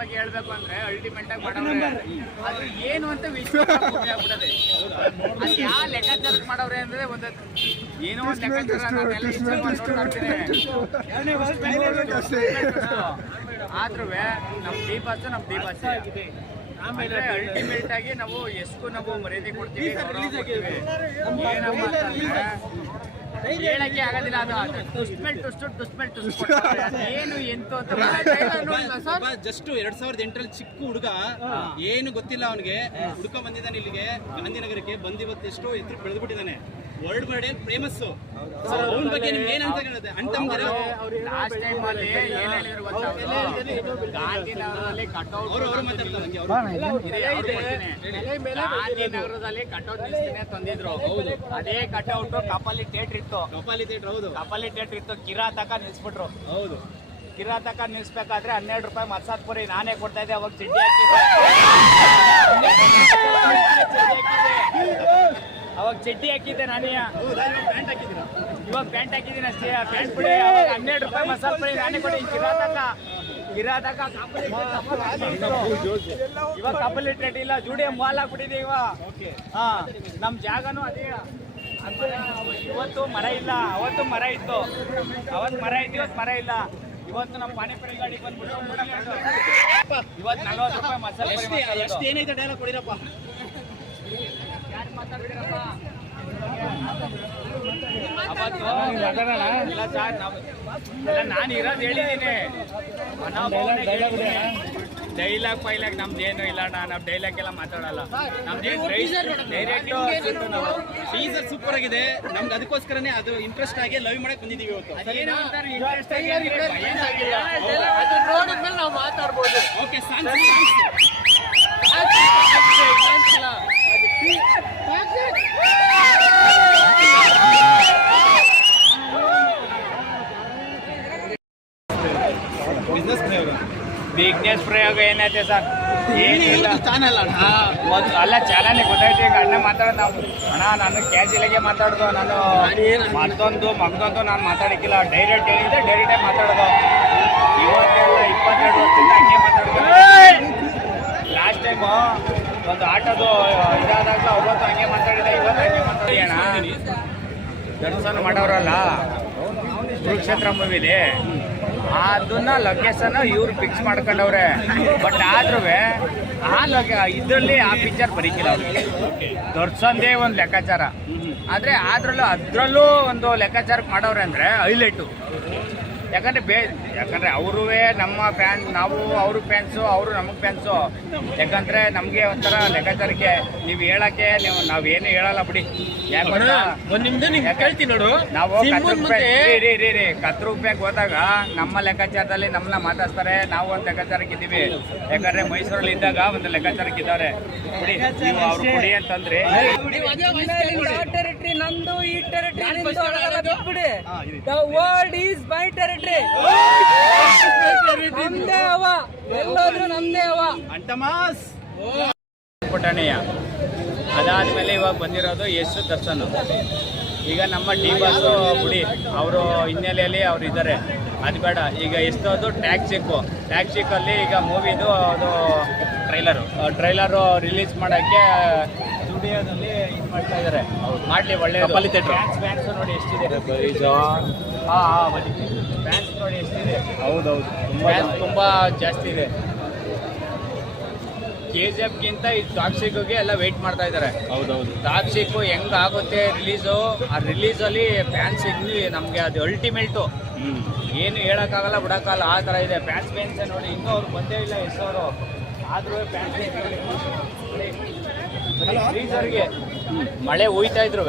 ಬಗ್ಗೆ ಹೇಳ್ಬೇಕು ಅಂದ್ರೆ ಅಲ್ಟಿಮೇಟ್ ಆಗಿ ಮಾಡವ್ರೆ. ಅದು ಏನು ಅಂತ ವಿಶ್ವಾಸ ಕಮ್ಮಿ ಆಗ್ಬಿಡದೆ. ಅದು ಯಾವ ಲೆಕ್ಕಾಚಾರಕ್ಕೆ ಮಾಡವ್ರೆ ಅಂದ್ರೆ ಒಂದು ಏನೋ ಒಂದು ಲೆಕ್ಕಾಚಾರ ಆದ್ರೂ ನಮ್ಮ ಡಿ ಬಾಸ್ ಆಮೇಲೆ ಅಲ್ಟಿಮೇಟ್ ಆಗಿ ನಾವು ಎಷ್ಟೂ ನಾವು ಮರ್ಯಾದೆ ಕೊಡ್ತೀವಿ, ಏನಪ್ಪ ಅಂತಂದ್ರೆ ಹೇಳಕ್ಕೆ ಆಗೋದಿಲ್ಲ. ಅದು ಟುಸ್ಟ್ ಏನು ಎಂತ ಅಂತ ಜಸ್ಟ್ 2008 ಚಿಕ್ಕ ಹುಡುಗ, ಏನು ಗೊತ್ತಿಲ್ಲ ಅವನಿಗೆ, ಹುಡುಕ ಬಂದಿದ್ದಾನೆ ಇಲ್ಲಿಗೆ ಗಾಂಧಿನಗರಕ್ಕೆ ಬಂದು ಇವತ್ತು ಎಷ್ಟೋ ಎತ್ತರ ಬೆಳೆದ್ಬಿಟ್ಟಿದ್ದಾನೆ. World wide famous. ಅವನ ಬಗ್ಗೆ ನಿಮ್ಗೆ ಏನಂತ ಹೇಳುತ್ತೆ ಅಂತಂದ್ರೆ ಲಾಸ್ಟ್ ಟೈಮ್ ಅಲ್ಲಿ ಏನ್ ಹೇಳಿದ್ರು ಗೊತ್ತಾ, ಗಾಂಧಿನಗರದಲ್ಲಿ ಕಟೌಟ್ ಗಾಂಧಿನಗರದಲ್ಲಿ ಕಟೌಟ್ ನಿಲ್ಸ್ತೀನಿ ತಂದಿದ್ರು. ಅದೇ ಕಟೌಟ್ ಕಪಾಲಿ ಥಿಯೇಟರ್ ಇತ್ತು. ಹೌದು, ಕಪಾಲಿ ಥಿಯೇಟರ್ ಇತ್ತು. ಕಿರಾತಕ ನಿಲ್ಸ್ಬಿಟ್ರು. ಹೌದು, ಕಿರಾತಕ ನಿಲ್ಸ್ಬೇಕಾದ್ರೆ 12 ರೂಪಾಯಿ ಮಸಾದ್ ಪುರಿ ನಾನೇ ಕೊಡ್ತಾ ಇದ್ದೆ. ಅವಾಗ ಚಡ್ಡಿ ಹಾಕಿದ್ದೆ, ಅವಾಗ ಚಡ್ಡಿ ಹಾಕಿದ್ದೆ ನಾನೇ. ಇವಾಗ ಪ್ಯಾಂಟ್ ಹಾಕಿದ್ದೀನಿ ಅಷ್ಟೇ. ಪ್ಯಾಂಟ್ ಪುಡಿ ಅವಾಗ 12 ರೂಪಾಯಿ ಮಸಾಲ ಪುಡಿ ನಾನೇ ಕೊಡಿ. ಕಿರಾತಕ ಇವಾಗ ಕಪಲ್ ಟ್ರೇಟ್ ಇಲ್ಲ, ಜೂಡಿಯ ಮಾಲ್ ಆಗ್ಬಿಟ್ಟಿದೆ ಇವಾಗ. ನಮ್ ಜಾಗನೂ ಅದೇ. ಇವತ್ತು ಮರ ಇಲ್ಲ, ಅವತ್ತು ಮರ ಇತ್ತು. ಅವತ್ತು ಮರ ಇತ್ತು, ಇವತ್ತು ಮರ ಇಲ್ಲ. ಇವತ್ತು ನಮ್ಮ ಪಾನಿಪುರಿ ಗಾಡಿ ಬಂದ್ಬಿಟ್ಟು ಇವತ್ತು 40 ರೂಪಾಯಿ ಮಸಾಲೆ ಪುರಿ. ಎಷ್ಟು ಏನೈತೆ ಡೈಲಾಗ್ ಕೊಡಿರಪ್ಪ. ಯಾರು ಮಾತಾಡ್ತೀರಪ್ಪ? ನಾನು ಇರೋದು ಹೇಳಿದ್ದೀನಿ. ಡೈಲಾಗ್ ಪೈಲಾಗ್ ನಮ್ದೇನು ಇಲ್ಲ ಅಣ್ಣ. ನಾವು ಡೈಲಾಗ್ ಎಲ್ಲ ಮಾತಾಡಲ್ಲ. ಟೀಸರ್ ಸೂಪರ್ ಆಗಿದೆ. ನಮ್ಗೆ ಅದಕ್ಕೋಸ್ಕರನೇ ಅದು ಇಂಟ್ರೆಸ್ಟ್ ಆಗಿ ಲವ್ ಮಾಡಕ್ ಬಂದಿದ್ದೀವಿ ಇವತ್ತು. ನೋಡಿದ್ಮೇಲೆ ನಾವು ಮಾತಾಡ್ಬೋದು. ಓಕೆ, ಬಿಗ್ನೆಸ್ ಪ್ರಯೋಗ ಏನೈತೆ ಸರ್? ಏನಿಲ್ಲ, ಚಾನಲ್ ಅಲ್ಲ ಚಾನಲ್ ಗೊತ್ತಾಯ್ತು. ಈಗ ಅಣ್ಣ ಮಾತಾಡೋದು ನಾವು. ಅಣ್ಣ ನಾನು ಕ್ಯಾಜುಯಲಾಗೆ ಮಾತಾಡೋದು. ನಾನು ಮತ್ತೊಂದು ನಾನು ಮಾತಾಡಕ್ಕಿಲ್ಲ. ಡೈರೆಕ್ಟ್ ಹೇಳಿದ್ರೆ ಡೈರೆಕ್ಟಾಗಿ ಮಾತಾಡೋದು. ಇವತ್ತೆಲ್ಲ 22 ವರ್ಷದಿಂದ ಹಂಗೆ ಮಾತಾಡೋದು. ಲಾಸ್ಟ್ ಟೈಮು ಒಂದು ಆಟೋದು ಇದಾದಾಗ ಅವತ್ತು ಹಂಗೆ ಮಾತಾಡಿದೆ, ಇವತ್ತು ಹಂಗೆ ಮಾತಾಡಿ. ಅಣ್ಣ ದರ್ಶನ ಮಾಡೋರಲ್ಲ, ಕುರುಕ್ಷೇತ್ರ ಮೂವಿಲಿ ಅದನ್ನ ಲೊಕೇಶನ್ ಇವ್ರು ಫಿಕ್ಸ್ ಮಾಡ್ಕೊಂಡವ್ರೆ. ಬಟ್ ಆದ್ರೂ ಇದರಲ್ಲಿ ಆ ಪಿಕ್ಚರ್ ಬರೀಕಿಲ್ಲ ಅವ್ರಿಗೆ. ದೊಡ್ಸಂದೇ ಒಂದು ಲೆಕ್ಕಾಚಾರ ಆದರೆ ಅದ್ರಲ್ಲೂ ಒಂದು ಲೆಕ್ಕಾಚಾರಕ್ಕೆ ಮಾಡವ್ರೆ ಅಂದರೆ ಹೈಲೈಟು. ಯಾಕಂದರೆ ಅವರು ನಮ್ಮ ಫ್ಯಾನ್, ನಾವು ಅವ್ರ ಫ್ಯಾನ್ಸು, ಅವರು ನಮಗೆ ಫ್ಯಾನ್ಸು. ಯಾಕಂದರೆ ನಮಗೆ ಒಂಥರ ಲೆಕ್ಕಾಚಾರಕ್ಕೆ ನೀವು ಹೇಳಕ್ಕೆ ನಾವೇನು ಹೇಳಲ್ಲ ಬಿಡಿ. ಕೇಳ್ತೀನಿ ನೋಡು, ನಾವು ಕತ್ರೂಪೆಗೆ ಹೋದಾಗ ನಮ್ಮ ಲೆಕ್ಕಾಚಾರದಲ್ಲಿ ನಮ್ಮನ್ನ ಮಾತಾಡ್ತಾರೆ. ನಾವು ಒಂದು ಲೆಕ್ಕಾಚಾರಕ್ಕೆ ಇದ್ದೀವಿ. ಯಾಕಂದ್ರೆ ಮೈಸೂರಲ್ಲಿ ಇದ್ದಾಗ ಒಂದು ಲೆಕ್ಕಾಚಾರಕ್ಕೆ ಇದ್ದಾರೆ. ಬಿಡಿ, ನೀವು ಅವ್ರು ಕೊಡಿ ಅಂತಂದ್ರೆ ಟೆರಿಟರಿ ನಂದು, ಈ ಟೆರಿಟರಿ ಬಿಡಿ. The world is my territory. ನಮ್ದೇ ಅವ, ಎಲ್ಲೋದ್ರು ನಮ್ದೇ ಅವ ಅಂಟಮಾಸ್ ಪುಟಾಣಿಯ. ಅದಾದ್ಮೇಲೆ ಇವಾಗ ಬಂದಿರೋದು ಯಶ್ ದರ್ಶನ್. ಈಗ ನಮ್ಮ ಡಿ ಬಾಸು ಬಿಡಿ, ಅವರು ಹಿನ್ನೆಲೆಯಲ್ಲಿ ಅವ್ರು ಇದ್ದಾರೆ, ಅದು ಬೇಡ. ಈಗ ಎಷ್ಟೊಂದು ಟ್ಯಾಕ್ಸಿಕಲ್ಲಿ ಈಗ ಮೂವಿದು ಅದು ಟ್ರೈಲರು ರಿಲೀಸ್ ಮಾಡೋಕ್ಕೆ ಸ್ಟುಡಿಯೋದಲ್ಲಿ ಇದು ಮಾಡ್ತಾ ಇದ್ದಾರೆ. ಮಾಡಲಿ, ಒಳ್ಳೆಯದು. ಫ್ಯಾನ್ಸ್ ನೋಡಿ ಎಷ್ಟಿದೆ. ಫ್ಯಾನ್ಸ್ ನೋಡಿ ಎಷ್ಟಿದೆ. ಹೌದೌದು, ಫ್ಯಾನ್ಸ್ ತುಂಬ ಜಾಸ್ತಿ ಇದೆ. KGFಗಿಂತ ಈ ಟಾಕ್ಸಿಕ್ಗೆ ಎಲ್ಲ ವೆಯ್ಟ್ ಮಾಡ್ತಾ ಇದ್ದಾರೆ. ಹೌದೌದು, ಟಾಕ್ಸಿಕ್ಕು ಹೆಂಗಾಗುತ್ತೆ ರಿಲೀಸು, ಆ ರಿಲೀಸಲ್ಲಿ ಫ್ಯಾನ್ಸ್ ಇನ್ನೂ ನಮಗೆ ಅದು ಅಲ್ಟಿಮೇಟು. ಏನು ಹೇಳೋಕ್ಕಾಗಲ್ಲ, ಬಿಡೋಕ್ಕಾಗಲ್ಲ, ಆ ಥರ ಇದೆ. ಫ್ಯಾನ್ಸ್ ನೋಡಿ, ಇನ್ನೂ ಅವ್ರು ಬಂದೇ ಇಲ್ಲ ಎಷ್ಟವರು. ಆದರೂ ಫ್ಯಾನ್ಸ್ ರಿಲೀಸರ್ಗೆ ಮಳೆ ಹೋಯ್ತಾ ಇದ್ರು